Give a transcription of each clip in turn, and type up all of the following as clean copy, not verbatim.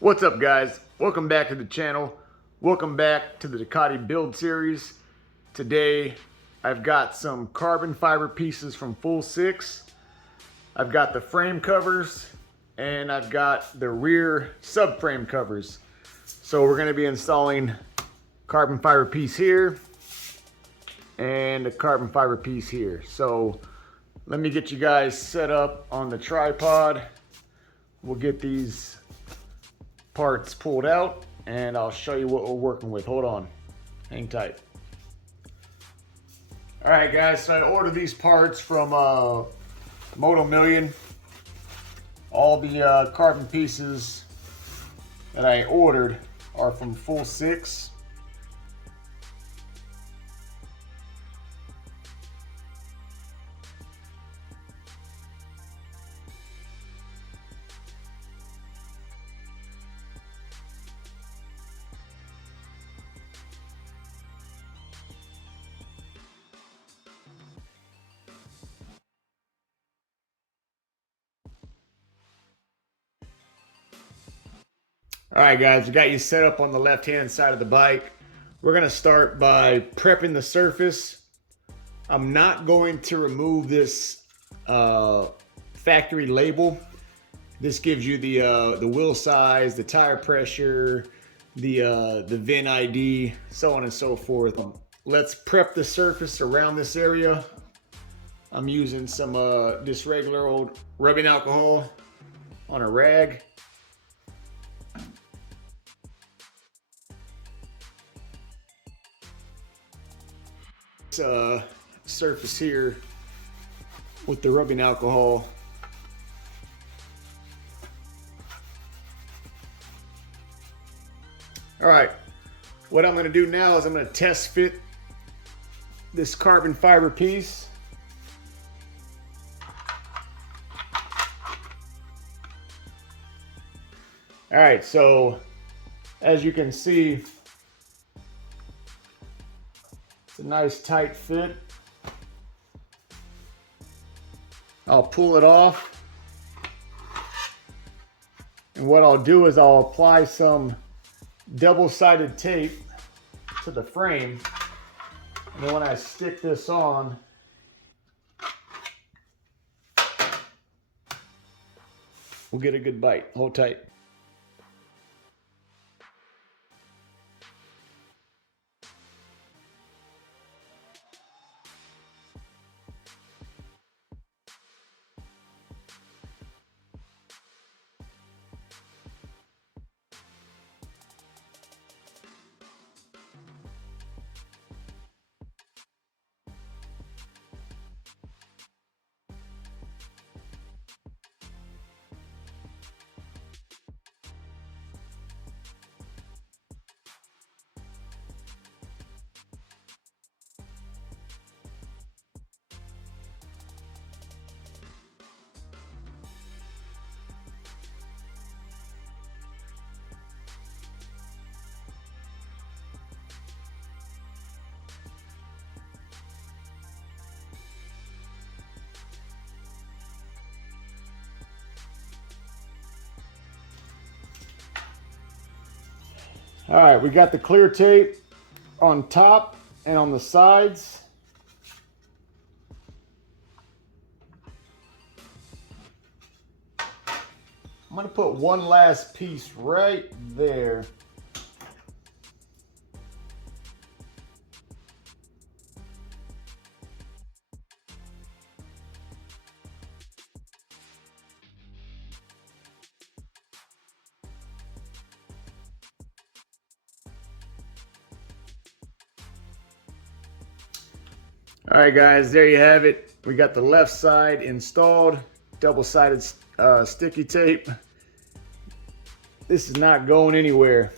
What's up, guys? Welcome back to the channel. Welcome back to the Ducati build series. Today I've got some carbon fiber pieces from Fullsix. I've got the frame covers and I've got the rear subframe covers. So we're going to be installing carbon fiber piece here and a carbon fiber piece here. So let me get you guys set up on the tripod. We'll get these parts pulled out and I'll show you what we're working with. Hold on, hang tight. All right, guys, so I ordered these parts from Moto Million. All the carbon pieces that I ordered are from Fullsix. All right, guys, we got you set up on the left-hand side of the bike. We're gonna start by prepping the surface. I'm not going to remove this factory label. This gives you the wheel size, the tire pressure, the VIN ID, so on and so forth. Let's prep the surface around this area. I'm using some just regular old rubbing alcohol on a rag. Surface here with the rubbing alcohol. All right, what I'm going to do now is I'm going to test fit this carbon fiber piece. All right, so as you can see, it's a nice tight fit. I'll pull it off. And what I'll do is I'll apply some double-sided tape to the frame. And then when I stick this on, we'll get a good bite. Hold tight. All right, we got the clear tape on top and on the sides. I'm gonna put one last piece right there. All right, guys, there you have it. We got the left side installed, double-sided sticky tape. This is not going anywhere.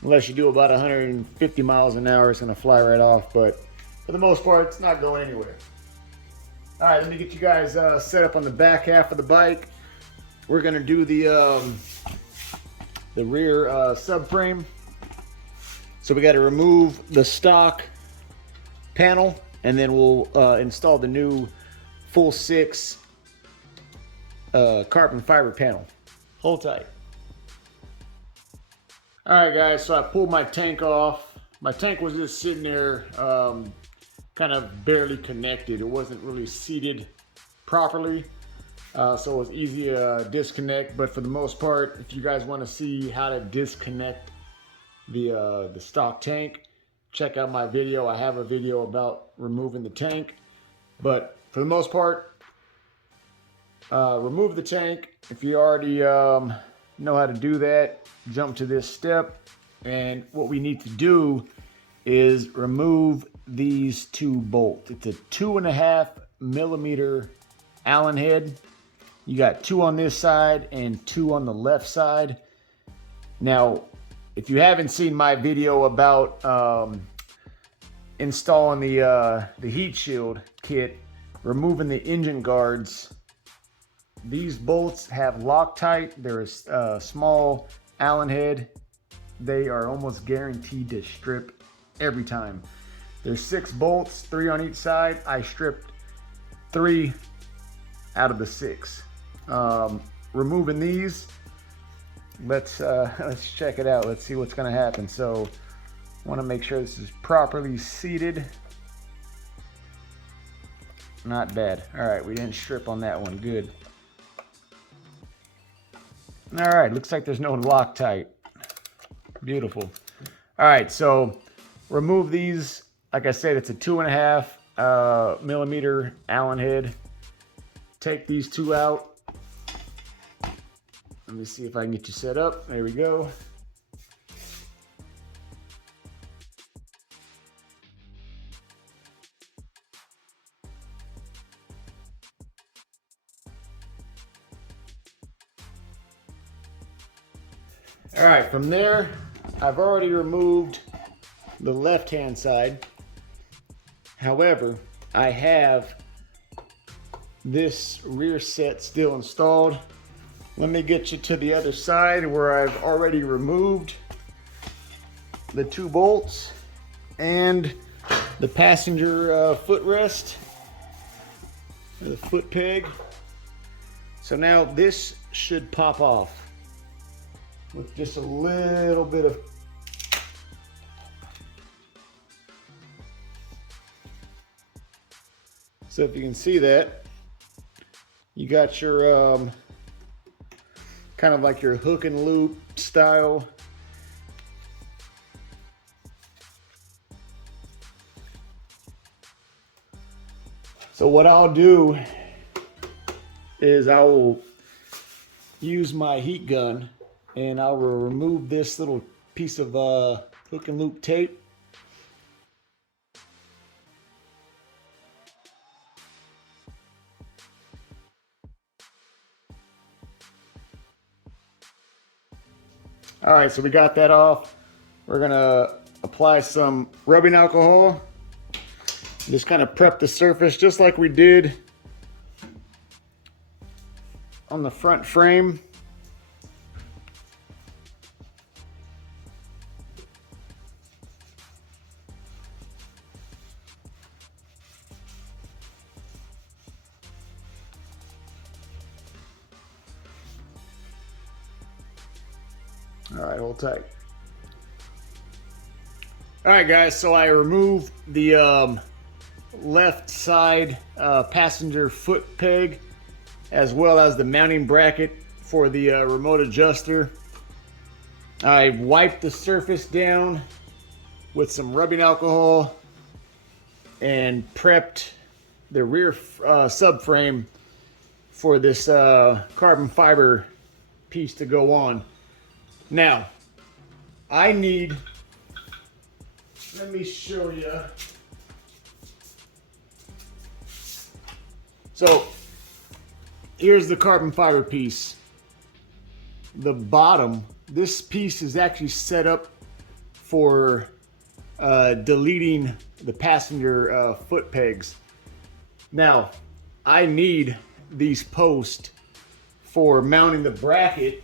Unless you do about 150 miles an hour, it's gonna fly right off, but for the most part, it's not going anywhere. All right, let me get you guys set up on the back half of the bike. We're gonna do the rear subframe. So we gotta remove the stock panel, and then we'll install the new Fullsix carbon fiber panel. Hold tight. All right, guys, so I pulled my tank off. My tank was just sitting there, kind of barely connected. It wasn't really seated properly, so it was easy to disconnect. But for the most part, if you guys want to see how to disconnect the stock tank, check out my video. I have a video about removing the tank. But for the most part, remove the tank. If you already know how to do that, jump to this step. And what we need to do is remove these two bolts. It's a 2.5 millimeter Allen head. You got two on this side and two on the left side. Now, if you haven't seen my video about installing the heat shield kit, removing the engine guards, these bolts have Loctite. They're a small Allen head. They are almost guaranteed to strip every time. There's 6 bolts, 3 on each side. I stripped 3 out of the 6. Removing these, let's check it out. Let's see what's gonna happen. So I want to make sure this is properly seated. Not bad. All right, we didn't strip on that one. Good. All right, looks like there's no Loctite. Beautiful. All right, so remove these. Like I said, it's a 2.5 millimeter Allen head. Take these 2 out. Let me see if I can get you set up. There we go. All right, from there, I've already removed the left-hand side. However, I have this rear set still installed. Let me get you to the other side where I've already removed the 2 bolts and the passenger footrest, the foot peg. So now this should pop off with just a little bit of so if you can see that, you got your kind of like your hook and loop style. So what I'll do is I will use my heat gun and I will remove this little piece of hook and loop tape. All right, so we got that off. We're gonna apply some rubbing alcohol. Just kind of prep the surface just like we did on the front frame. All right, hold tight. All right, guys, so I removed the left side passenger foot peg as well as the mounting bracket for the remote adjuster. I wiped the surface down with some rubbing alcohol and prepped the rear subframe for this carbon fiber piece to go on. Now, I need, let me show you. So, here's the carbon fiber piece. The bottom, this piece is actually set up for deleting the passenger foot pegs. Now, I need these posts for mounting the bracket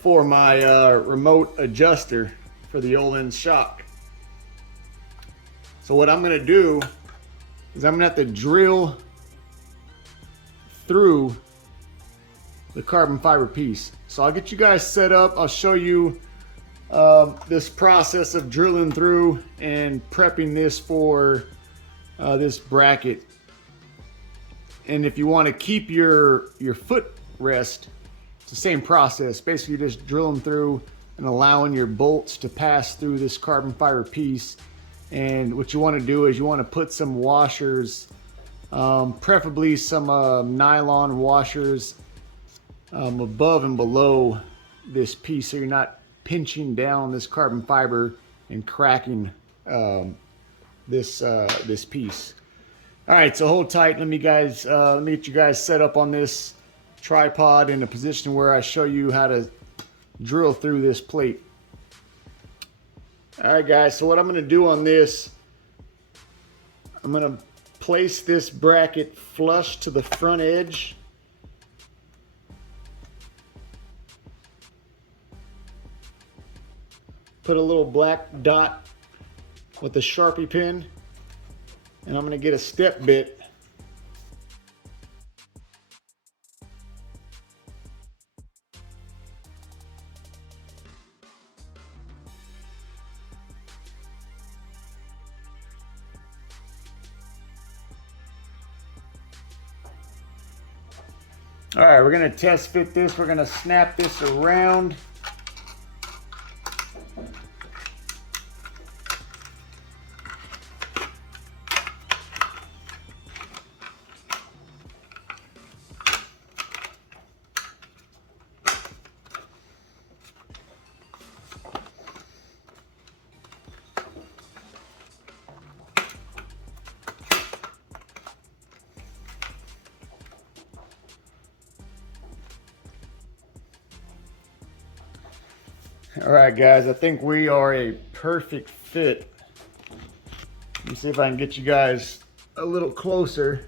for my remote adjuster for the Ohlins shock. So what I'm gonna do is I'm gonna have to drill through the carbon fiber piece. So I'll get you guys set up. I'll show you this process of drilling through and prepping this for this bracket. And if you want to keep your foot rest, it's the same process. Basically just drilling through and allowing your bolts to pass through this carbon fiber piece. And what you want to do is you want to put some washers, preferably some nylon washers above and below this piece, so you're not pinching down this carbon fiber and cracking this piece. All right, so hold tight. Let me get you guys set up on this tripod in a position where I show you how to drill through this plate. All right, guys, so what I'm going to do on this, I'm going to place this bracket flush to the front edge. Put a little black dot with a Sharpie pen, and I'm going to get a step bit. All right, we're going to test fit this. We're going to snap this around. All right, guys, I think we are a perfect fit. Let me see if I can get you guys a little closer.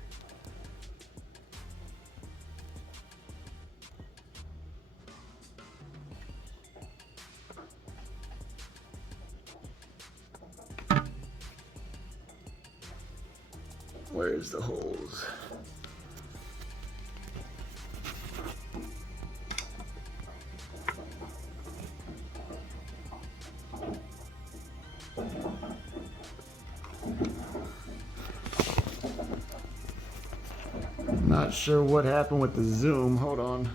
Where's the holes? Not sure what happened with the zoom. Hold on.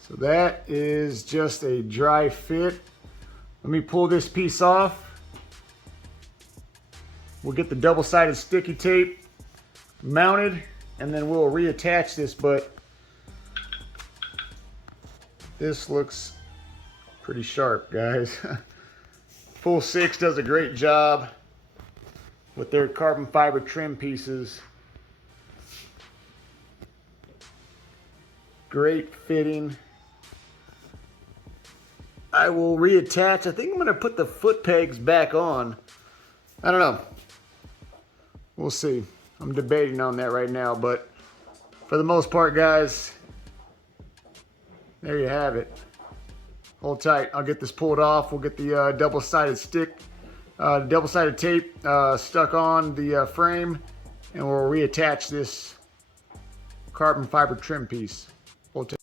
So that is just a dry fit. Let me pull this piece off. We'll get the double-sided sticky tape mounted, and then we'll reattach this, but this looks pretty sharp, guys. Fullsix does a great job with their carbon fiber trim pieces. Great fitting. I will reattach. I think I'm going to put the foot pegs back on. I don't know. We'll see. I'm debating on that right now, but for the most part, guys, there you have it. Hold tight. I'll get this pulled off. We'll get the double-sided tape stuck on the frame, and we'll reattach this carbon fiber trim piece. Hold tight.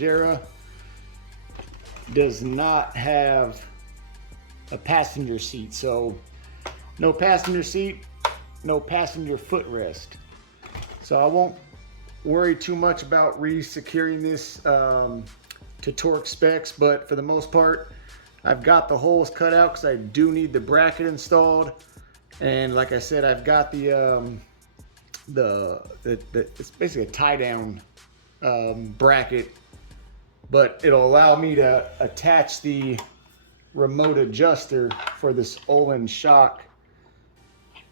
Superleggera does not have a passenger seat. So no passenger seat, no passenger footrest. So I won't worry too much about re-securing this to torque specs, but for the most part, I've got the holes cut out because I do need the bracket installed. And like I said, I've got the it's basically a tie down bracket, but it'll allow me to attach the remote adjuster for this Ohlins shock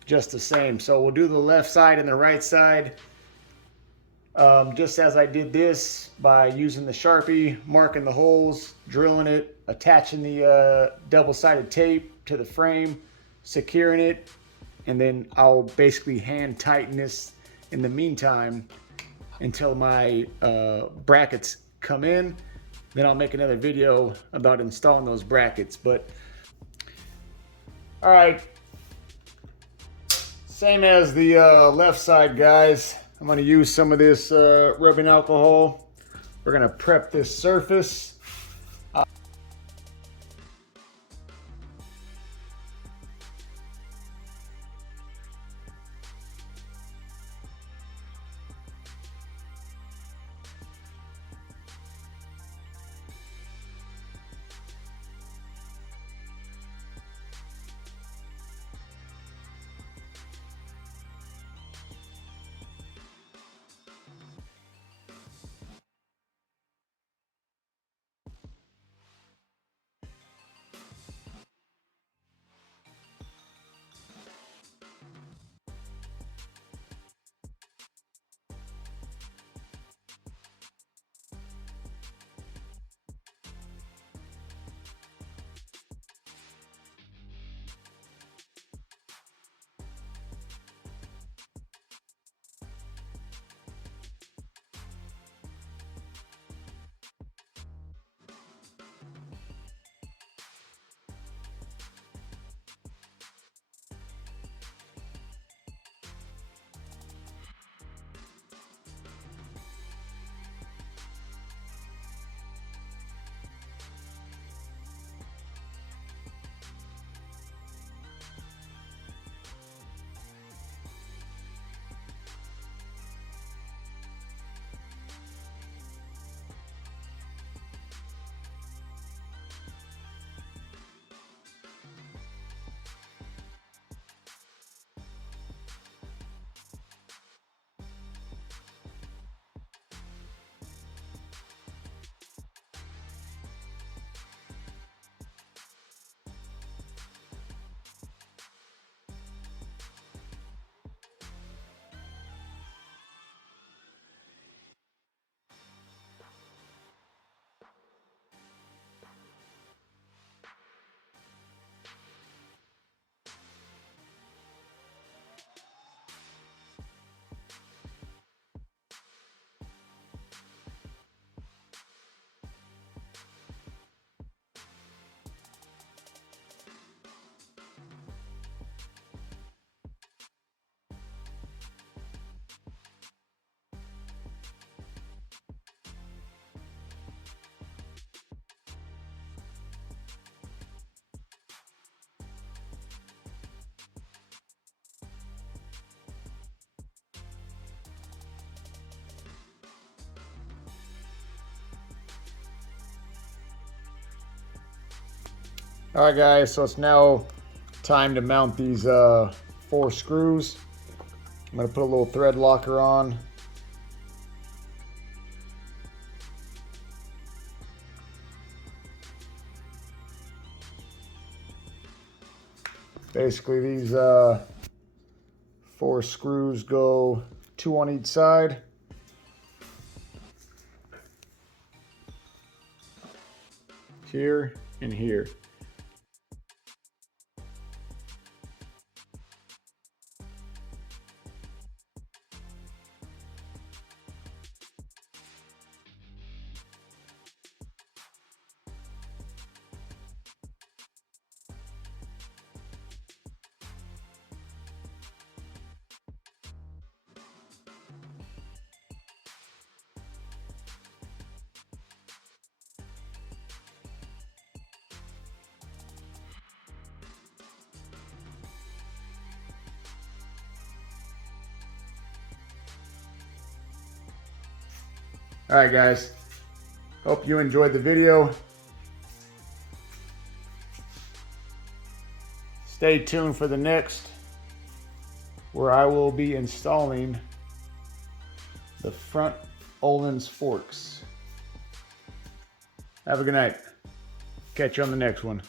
just the same. So we'll do the left side and the right side just as I did this, by using the Sharpie, marking the holes, drilling it, attaching the double-sided tape to the frame, securing it, and then I'll basically hand tighten this in the meantime until my brackets come in. Then I'll make another video about installing those brackets. But all right, same as the left side, guys. I'm going to use some of this rubbing alcohol. We're going to prep this surface. All right, guys, so it's now time to mount these 4 screws. I'm going to put a little thread locker on. Basically, these 4 screws go 2 on each side. Here and here. All right, guys. Hope you enjoyed the video. Stay tuned for the next, where I will be installing the front Ohlins forks. Have a good night. Catch you on the next one.